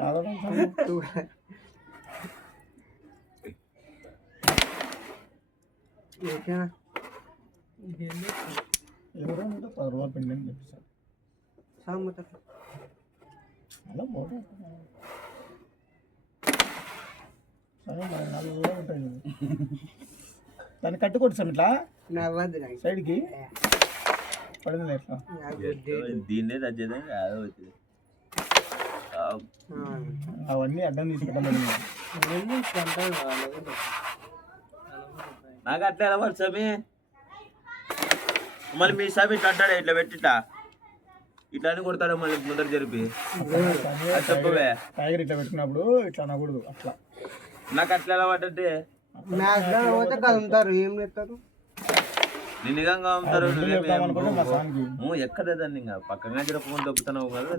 ఎవరో 10 రూపాయలు పిండి అని చెప్పేసారు అలా పోటీ నల్లగా ఉంటుంది దాన్ని కట్టుకోవచ్చు సార్ ఇట్లా సైడ్కి పడింది ఎట్లా దీన్నే తగ్గేదే అవన్నీ అడ్డం తీసుకుంటాం నాకు అట్లా ఎలా మరి సమీ మళ్ళీ మీ సమీ ఇట్లా అంటాడు ఇట్లా పెట్టిట్లా ఇట్లా అని కొడతాడు మళ్ళీ ముందర జరిపి చెప్పవే టైగర్ ఇట్లా పెట్టుకున్నప్పుడు ఇట్లా అనకూడదు అట్లా నాకు అట్లా ఎలా పడ్డంటే కదులుతారు ఏం చేస్తారు నిన్నగా అమ్ముతారు ఎక్కడేదాన్ని ఇంకా పక్కగా జరపకుండా దొబ్బుతున్నావు కదా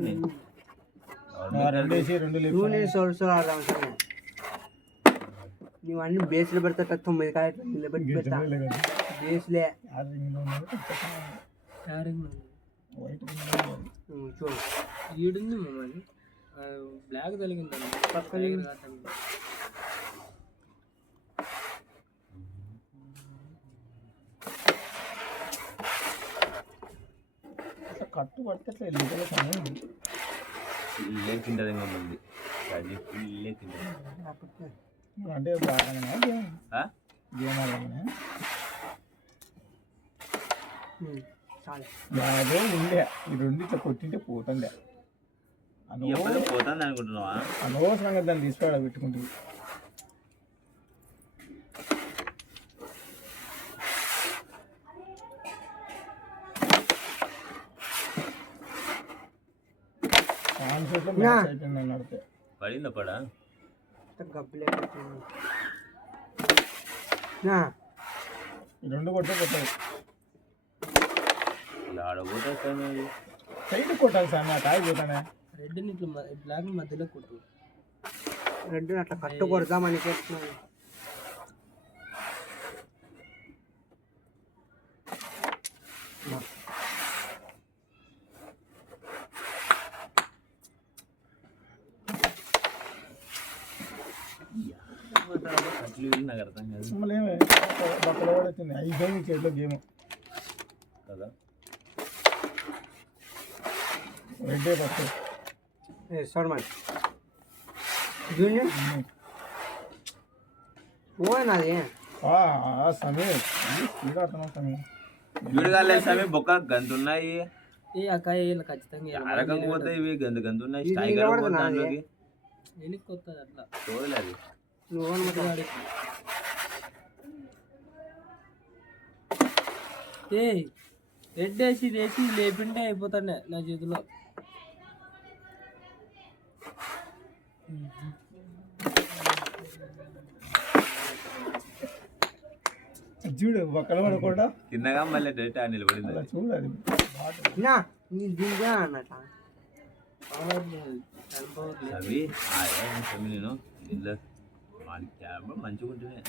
నువ్వు అన్ని బేస్లో పెడతా 9 కాయలు నిలబెట్టి పెడతా బేస్లే చూడు ఈడుంది మమ్మల్ని బ్లాక్ తలిగింది పక్కన కట్టు పడితే అట్లా తింటది ఇంకా మంది అంటే బాగా గేమ్ ఆడమనే బాగా ఉండే ఈ రెండు ఇట్లా కొట్టింటే పోతుండే పోతుంది అనుకుంటున్నావా అనవసరంగా దాన్ని తీసుకురా పెట్టుకుంటుంది పడిందా పడా రెండు కొట్టే కొట్టాలి సైడ్ కొట్టాలి సార్ కాయ పోతానే రెడ్ని ఇట్లా బ్లాక్ మధ్యలో కొట్టు రెడ్ని అట్లా కట్టు కొడదామని చెప్తున్నాను నాకు అర్థం కాదు బక్కలో కూడా వచ్చింది 5 గేమ్ చేతిలో గేమ్ కదా రెడ్డే ఫస్ట్ చూడమని జూనియర్ ఓనాది సమీర్ స్పీడ్ ఆడుతున్నావు సమీర్ వీడుగాలే సమీర్ బొక్క గంతున్నాయి ఏ అక్కాయ ఖచ్చితంగా అరకపోతే ఇవి గంతున్నాయి టైగర్ దాంట్లోకి వెళ్ళిపోతుంది అట్లా చూడలేదు నువ్వు ఏ రెడ్ వేసి లేపిండే అయిపోతానే నా చేతిలో చూడు బక్కల పడకుండా తిన్నగా మళ్ళీ డైరెక్ట్ నిలబడింది చూడాలి అవి నేను మంచిగా ఉంటున్నాయి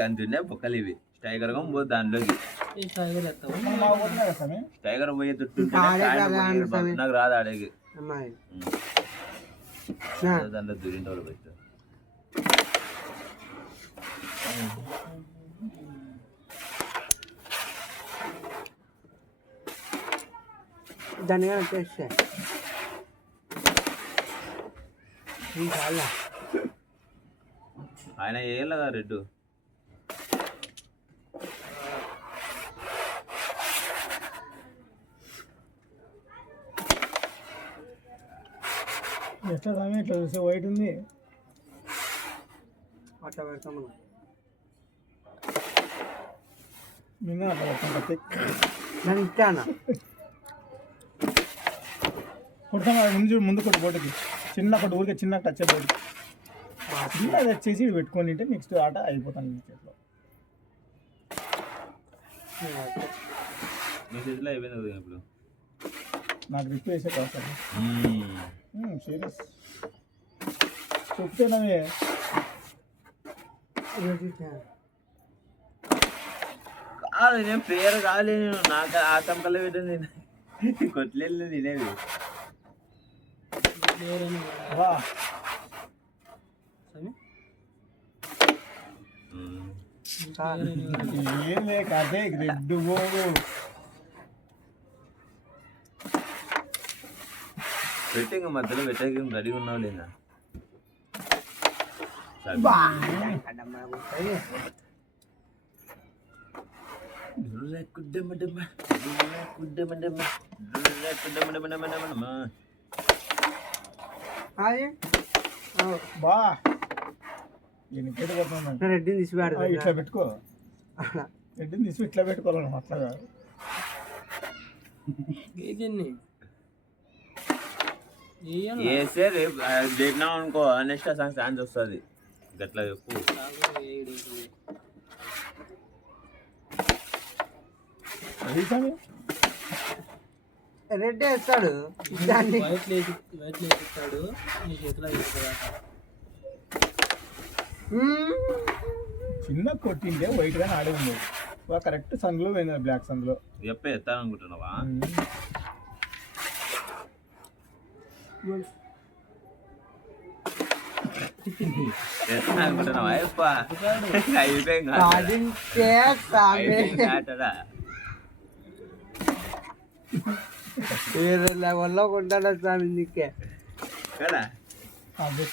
గంతుండే బొక్కలు ఇవి టైగర్ గా పోదు దాంట్లోకి టైగర్ పోయే తుట్టు నాకు రాదు ఆడేకి దాంట్లో దూరింటి వాళ్ళు పెట్టారు దాని వచ్చేస్తే ఆయన ఏళ్ళగా రెడ్డు ఎట్లా దాని ఇట్లా చూస్తే వైట్ ఉంది అట్లా పెడతాము మింగ అట్లా పెడతాం నేను ఇచ్చానా కొడతాం ముందు కొట్టు బోటుకి చిన్న కొట్టు ఊరికే చిన్న టచ్ బోటు చిన్నది వచ్చేసి పెట్టుకొని ఉంటే నెక్స్ట్ ఆట అయిపోతాను మీ చేతిలో అయిపోయింది ఇప్పుడు నాకు రిప్ వేసే కాదు సార్ సీరియస్ చెప్తేనవే నేను ప్రేయర్ కావాలి, నేను నాకు ఆ సంకల్లో పెట్టింది కొట్లేదు తినేది. వా ఏం లేక అదే రెడ్ బోగు పెట్టి ఇంకా మధ్యలో పెట్టాక రెడీగా ఉన్నావు లేదా? బా దీనికి పెట్టుకోతున్నాను. రెడ్డిని తీసి పెడతా. ఇట్లా పెట్టుకో, రెడ్డిని తీసి ఇట్లా పెట్టుకోవాలను అట్లాగా. వేస్తే రేపు పెట్టినాం అనుకో నెక్స్ట్ సాంగ్ ఛాన్స్ వస్తుంది. గట్లా చెప్పు. అది కానీ రెడ్డి వేస్తాడు దాన్ని. చిన్న కొట్టిండే వైట్ గానే ఆడి ఉంది. కరెక్ట్ సన్ లో పోయింది, బ్లాక్ సన్ లో. చెప్పే ఎత్తాలనుకుంటున్నావా? ఎత్తాలనుకుంటున్నావా? వేరే లెవెల్లో ఉంటాడు స్వామి నీకే కదా. అదే